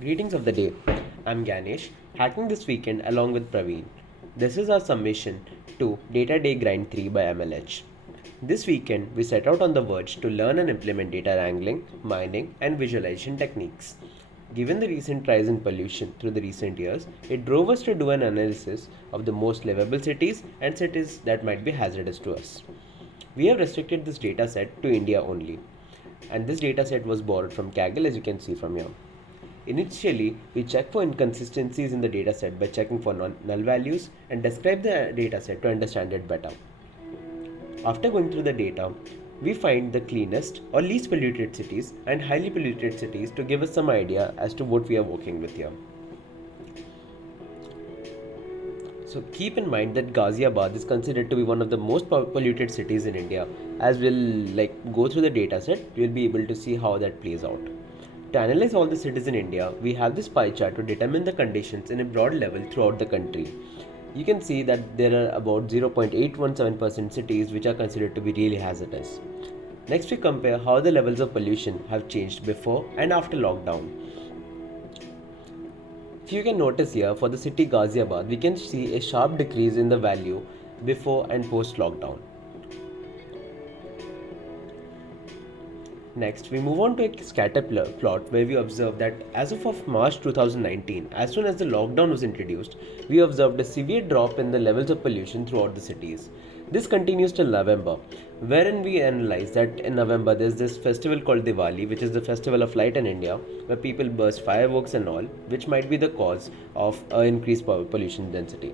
Greetings of the day. I'm Ganesh, hacking this weekend along with Praveen. This is our submission to Dataday Grind III by MLH. This weekend, we set out on the verge to learn and implement data wrangling, mining, and visualization techniques. Given the recent rise in pollution through the recent years, it drove us to do an analysis of the most livable cities and cities that might be hazardous to us. We have restricted this dataset to India only, and this dataset was borrowed from Kaggle, as you can see from here. Initially, we check for inconsistencies in the dataset by checking for null values and describe the dataset to understand it better. After going through the data, we find the cleanest or least polluted cities and highly polluted cities to give us some idea as to what we are working with here. So keep in mind that Ghaziabad is considered to be one of the most polluted cities in India. As we'll go through the dataset, we'll be able to see how that plays out. To analyze all the cities in India, we have this pie chart to determine the conditions in a broad level throughout the country. You can see that there are about 0.817% cities which are considered to be really hazardous. Next, we compare how the levels of pollution have changed before and after lockdown. If you can notice here, for the city Ghaziabad, we can see a sharp decrease in the value before and post lockdown. Next, we move on to a scatter plot where we observe that as of March 2019, as soon as the lockdown was introduced, we observed a severe drop in the levels of pollution throughout the cities. This continues till November, wherein we analyze that in November there's this festival called Diwali, which is the festival of light in India, where people burst fireworks and all, which might be the cause of increased pollution density.